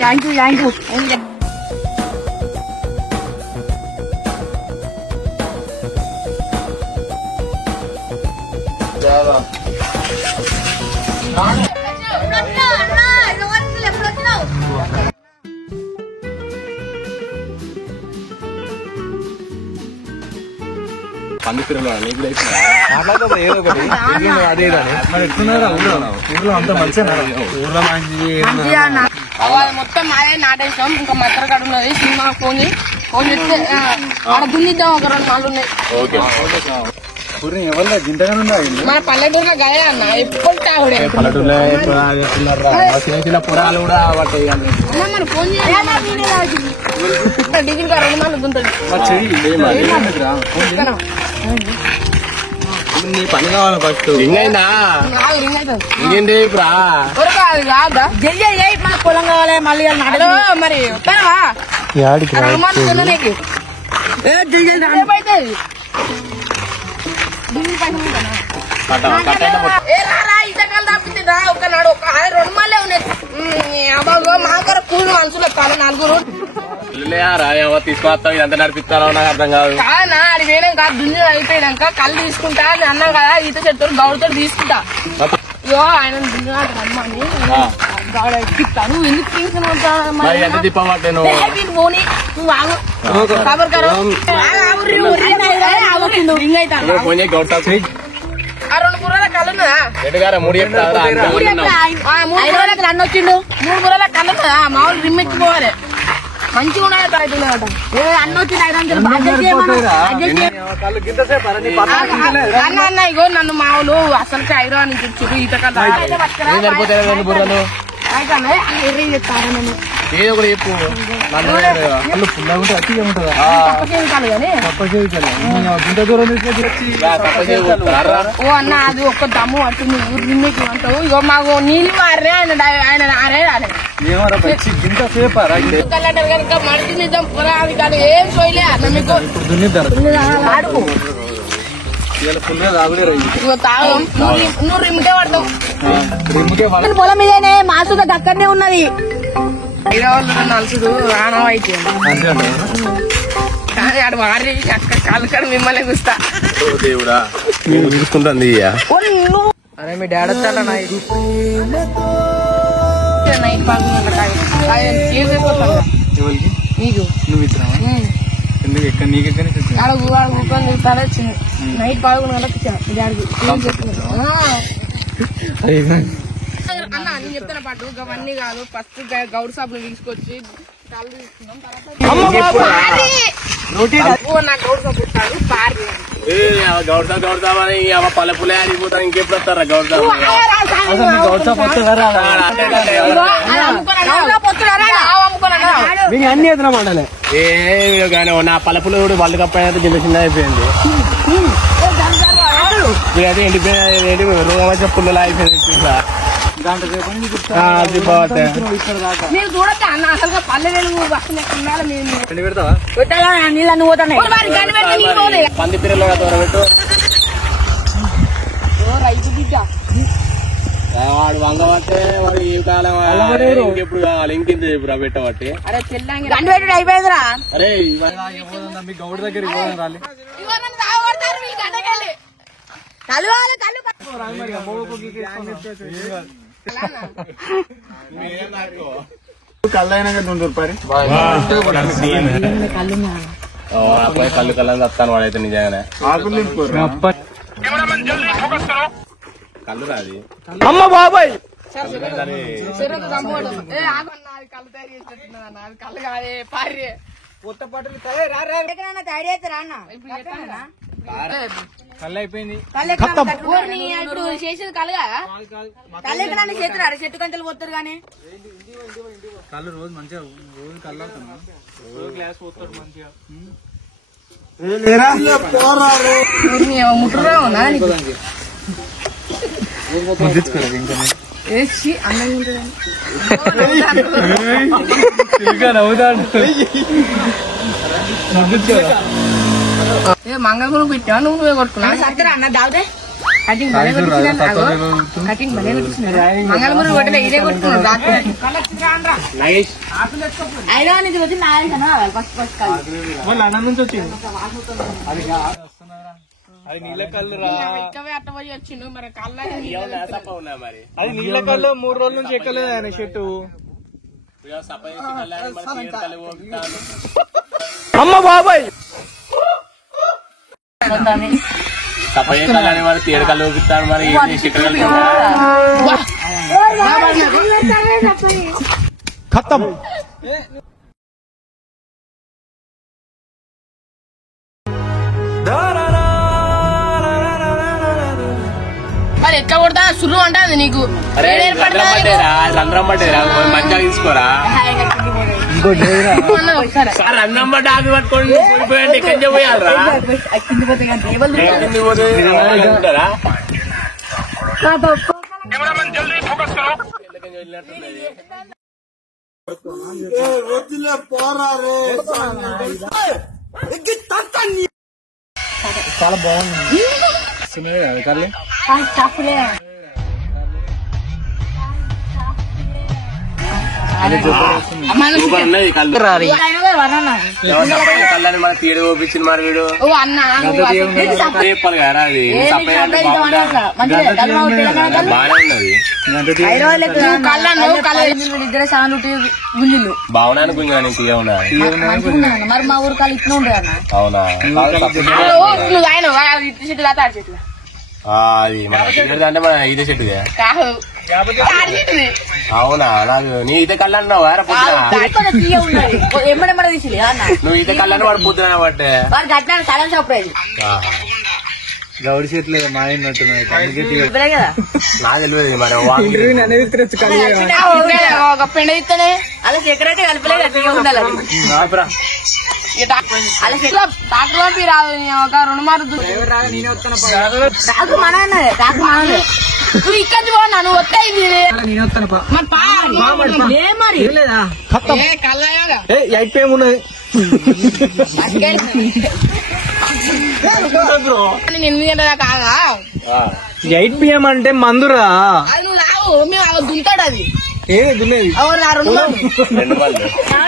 Thank you పందిపిరలో ఏదో ఒకటి అదే మరి ఎట్లున్నారా ఊర్లో అంత మంచిగా ఊర్లో మొత్తం మాదే నాటేసాం. ఇంకా మత్తరకాడ ఉన్నది సినిమా ఫోన్ చేస్తే ఆడ దున్నిద్దాం ఒక 2 మాలు ఉన్నాయి. మన పల్లెటూరులో గదే అన్న ఎప్పుడు తాగుడే పురాలు కూడా మన ఫోన్ డిగ్రీ 2 మాలు దుంటుంది. నీ పని కావాలి ఫస్ట్ ఇంకైనా ఇంకేంటి కాదా మన పొలం కావాలి మళ్ళీ మరి వస్తావా ఈతకాలు తప్పిందా ఒకనాడు ఒక 2 మాలే ఉన్నాయి. మాకర కూలి మనుషులు కాదు 4 తీసుకొస్తావు ఇదంతా నడిపిస్తారో నాకు అర్థం కాదు. కాదన్నా అది వేయడం కాదు. దున్ని అయిపోయాక కళ్ళు తీసుకుంటా అని అన్నా కదా. ఈత చెప్తారు గౌడుతో తీసుకుంటా. ఇగో ఆయన దున్నాడు రమ్మని ఎక్కిస్తాను. ఎందుకు తీసుకుని పోనీ నువ్వు ఆగు ఖబర్ కరో. 2 గుర్రాల కళ్ళు ఉన్నదా? 3 వచ్చిండు. 3 గుర్రాల కళ్ళు ఉన్నదా? మామూలు రిమ్మెక్కిపోవాలి. మంచిగా ఉన్నాయట అన్న వచ్చి అన్న ఇగో నన్ను మామూలు అసలుకి హైదరాబాద్ నుంచి వచ్చారు ఈతకాలు చెప్తాను నేను ఏదో ఒకటి చెప్పు. ఓ అన్న అది ఒక్క దమ్ము పట్టింది ఊరు నిన్నకి అంటావు. ఇగో మాకు నీళ్ళు మారే ఆయన కలెక్టర్ కనుక మడిచి నిజం పురాది కాదు ఏం పోయలే అన్న మీకు ఆడుకో తాగం. నువ్వు రిమ్కే పడతావు. పొలం మీదేనే మాసుగా దగ్గరనే ఉన్నది. హైదరాబాద్ నలుసుడు రాణం అయితే కానీ ఆడు వారి అక్క కాలు మిమ్మల్ని చూస్తా. దేవుడా చూసుకుంటుంది. అరే మీ డాడీ వస్తాడా నైట్ బాగుంది నీకు నువ్వు ఇచ్చినావా? ఎందుకు ఎక్కడ నీకెక్కడ కూకొని చూస్తాడే వచ్చింది. నైట్ 11 గంటలకు అన్న నేను చెప్తున్న పాటు అవన్నీ కాదు. ఫస్ట్ గౌడ్ సాబులు తీసుకొచ్చి కాళ్ళు తీసుకున్నాం. నాకు గౌడ్ సాబు ఉంటాడు పారి గౌడ్సాబ్ అని పల్లె పుల్లే ఆడిపోతాను. ఇంకెప్పుడు వస్తారా గౌడ్సాబ్? అన్ని ఎదురు మండలే కానీ నా పల్లెపుల్ల కూడా వరల్డ్ కప్ అయితే చిన్న చిన్న అయిపోయింది. అయితే ఎండిపోయింది రోగం వచ్చే పుల్లలు అయిపోయింది. మీరు చూడొచ్చా అన్న అసలు పల్లె పంది పిల్లలు పెట్టు రైతు బిడ్డ వాడు వంగబట్టే వాడు ఏ కాలం ఇంకెప్పుడు కావాలి ఇంకెంత చెప్పురా పెట్టబట్టి. అరే చెల్లి అయిపోయిందిరా. అరే మీ గౌడ్ దగ్గర కళ్ళైనా రూపాయి కళ్ళు కళ్ళని వస్తాను వాడైతే నిజంగానే కళ్ళు రాది. అమ్మ బాబాయ్ కళ్ళు తయారు చేసేటట్టున్నదన్న. అది కళ్ళు కాదే పారే కొత్త పట్టులు తయారు చేస్తారా అన్న? కళ్ళు అయిపోయింది. ఇప్పుడు చేసేది కలుగా కళ్ళు చేతురా చెట్టు కంచెలు పోతారు కానీ కళ్ళు రోజు మంచిగా రోజు కళ్ళు అవుతాను. రోజు గ్లాస్ పోతాడు మంచిగా. ముట్టురా మంగళ పెట్టా నువ్వే కొట్టుకున్నా సత్తరా అన్న దావుదే కటింగ్ భలే మంగళమూరు కొట్టలే ఇదే కొట్టుకున్నాడు అన్న నుంచి వచ్చింది అది నీళ్ళ కళ్ళు అట్టపోయి వచ్చిండు మరి కళ్ళ అది నీళ్ళ కళ్ళు 3 రోజుల నుంచి ఎక్కలేదు ఆయన చెట్టు అమ్మ బాబాయ్ సపయ్య కళ్ళని మరి తేడు కళ్ళు ఊపిస్తాడు మరి ఖతం మరి ఎట్లా కొడతా సుర్రు అంటుంది నీకు రంధ్రం పట్టేరా మంచిగా తీసుకోరా రంధ్రం పట్ట ఆపి పట్టుకోండి పోయిపోయండి ఎక్కడి పోయాలరా చాలా బాగుంది కళ్ళు ఉన్నది కళ్ళు కళ్ళని మన తీడు ఓపించింది మరి వీడు చెప్పాలి కదా అది సపయ్య అంటే బాగానే ఉన్నది బాగున్నాను గుంజా నీకు ఏమన్నా మరి మా ఊరు కాళ్ళు ఇట్లా ఉండే అన్న అవునా నువ్వు ఆయన చెట్లు కాదు తాడి చెట్లు అది మన అంటే మన ఇదే చెట్టుగా కాదు తాడి చెట్టు అవునా నాకు నీ ఇదే కళ్ళు అన్నావు నువ్వు ఇదే కళ్ళని వాడు పొద్దున పట్టే గౌడి చెట్లు మా అయినట్టున్నాయి నాకు తెలియదు మరి ఒక పెండ ఇస్తేనే అలా చక్కెర అయితే కలిపలేదు ఉండాలి డాక్టర్ పంపి రాదు ఒక 2 మార్లు నువ్వు ఇక్కడి పోనా నువ్వు వస్తాయి అయిపోయేమున్నది నేను 8 గంటల కాగా 8 PM అంటే మందురా అది నువ్వు రావు మేము దుంతాడు అది ఏ దున్నేది 2 2